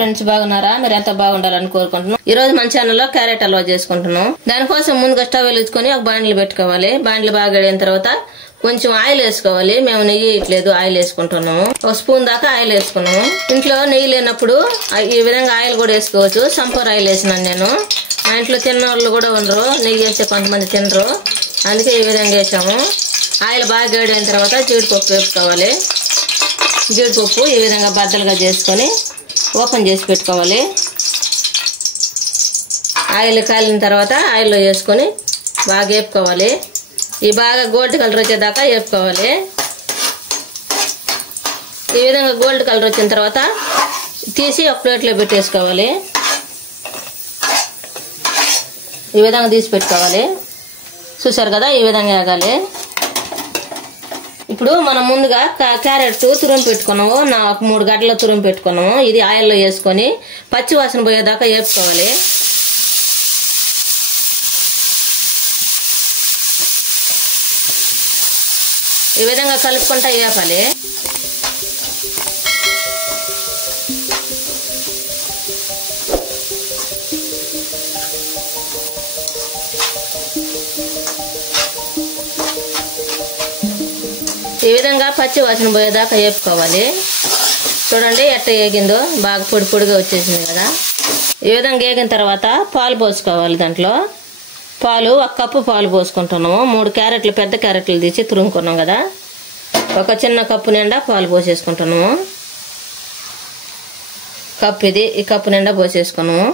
Friends బాగున్నారా? మీరు ఎంత బాగుండాలని కోరుకుంటున్నాం. ఈ రోజు మన ఛానల్లో క్యారెట్ హల్వా చేసుకుంటున్నాం. దానికోసం ముందుగా స్టవ్ వెలిగించుకొని ఒక బాండ్లు పెట్టుకోవాలి. బాండ్లు బాగా వేడిన తర్వాత కొంచెం ఆయిల్ వేసుకోవాలి. మేము నెయ్యి వేయట్లేదు, ఆయిల్ వేసుకుంటున్నాము. ఒక స్పూన్ దాకా ఆయిల్ వేసుకున్నాము. ఇంట్లో నెయ్యి లేనప్పుడు ఈ విధంగా ఆయిల్ కూడా వేసుకోవచ్చు. సంపూర్ ఆయిల్ వేసినాను నేను. మా ఇంట్లో తిన్న వాళ్ళు కూడా ఉండరు, నెయ్యి వేస్తే కొంతమంది తినరు, అందుకే ఈ విధంగా వేసాము. ఆయిల్ బాగా వేడిన తర్వాత జీడిపప్పు వేసుకోవాలి. జీడిపప్పు ఈ విధంగా బద్దలుగా చేసుకొని ఓపెన్ చేసి పెట్టుకోవాలి. ఆయిల్ కాలిన తర్వాత ఆయిల్లో వేసుకొని బాగా వేపుకోవాలి. ఈ బాగా గోల్డ్ కలర్ వచ్చేదాకా వేపుకోవాలి. ఈ విధంగా గోల్డ్ కలర్ వచ్చిన తర్వాత తీసి ఒక ప్లేట్లో పెట్టేసుకోవాలి. ఈ విధంగా తీసి పెట్టుకోవాలి. చూసారు కదా, ఈ విధంగా వేగాలి. ఇప్పుడు మనం ముందుగా క్యారెట్ తురుము పెట్టుకున్నాము. ఒక 3 గడ్డల తురుము పెట్టుకున్నాము. ఇది ఆయిల్లో వేసుకొని పచ్చి వాసన పోయేదాకా వేపుకోవాలి. ఈ విధంగా కలుపుకుంటా వేపాలి. ఈ విధంగా పచ్చి వాసన పోయేదాకా వేపుకోవాలి. చూడండి ఎట్ట వేగిందో, బాగా పొడి పొడిగా వచ్చేసింది కదా. ఈ విధంగా వేగిన తర్వాత పాలు పోసుకోవాలి. దాంట్లో పాలు 1 కప్పు పాలు పోసుకుంటున్నాము. 3 క్యారెట్లు, పెద్ద క్యారెట్లు తీసి తురుముకున్నాం కదా, ఒక చిన్న కప్పు నిండా పాలు పోసేసుకుంటున్నాము. కప్పు ఇది, ఈ కప్పు నిండా పోసేసుకున్నాము.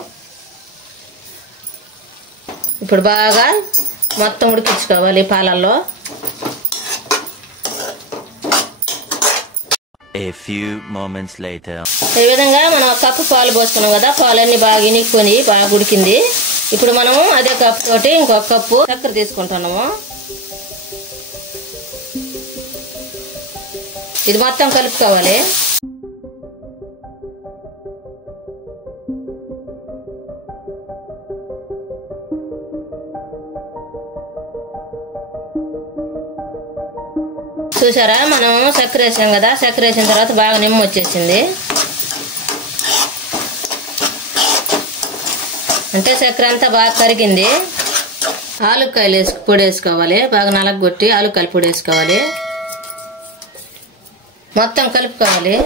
ఇప్పుడు బాగా మొత్తం ఉడికించుకోవాలి పాలల్లో. A few moments later. ఈ విధంగా మనం 1 కప్పు పాలు పోసుకున్నాం కదా, పాలన్నీ బాగా ఇనిక్కొని బాగా ఉడికింది. ఇప్పుడు మనము అదే కప్పు తోటి ఇంకొక కప్పు చక్కెర తీసుకుంటున్నాము. ఇది మొత్తం కలుపుకోవాలి. చూసారా, మనం చక్కెర వేసాం కదా, చక్కెర వేసిన తర్వాత బాగా నిమ్మ వచ్చేసింది. అంటే చక్కెర అంతా బాగా కరిగింది. ఆలుకాయలు పొడి వేసుకోవాలి. బాగా నలగొట్టి ఆలుకాయలు పొడి వేసుకోవాలి. మొత్తం కలుపుకోవాలి.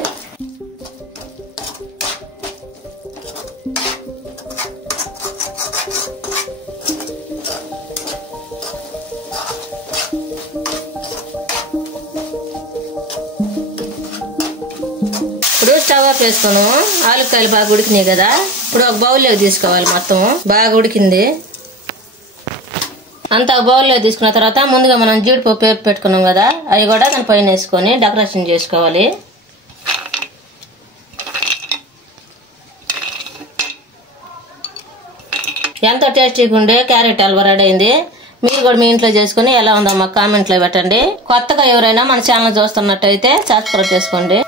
ఇప్పుడు స్టవ్ ఆఫ్ వేసుకున్నాము. ఆలుకాయలు బాగా ఉడికినాయి కదా, ఇప్పుడు ఒక బౌల్లోకి తీసుకోవాలి. మొత్తం బాగా ఉడికింది అంతా బౌల్లో తీసుకున్న తర్వాత ముందుగా మనం జీడిపప్పు వేపి పెట్టుకున్నాం కదా, అవి కూడా దాని పైన వేసుకొని డెకరేషన్ చేసుకోవాలి. ఎంతో టేస్టీగా ఉండే క్యారెట్ హల్వా రెడీ అయింది. మీరు కూడా మీ ఇంట్లో చేసుకుని ఎలా ఉందో మాకు కామెంట్లో పెట్టండి. కొత్తగా ఎవరైనా మన ఛానల్ చూస్తున్నట్టయితే సబ్స్క్రైబ్ చేసుకోండి.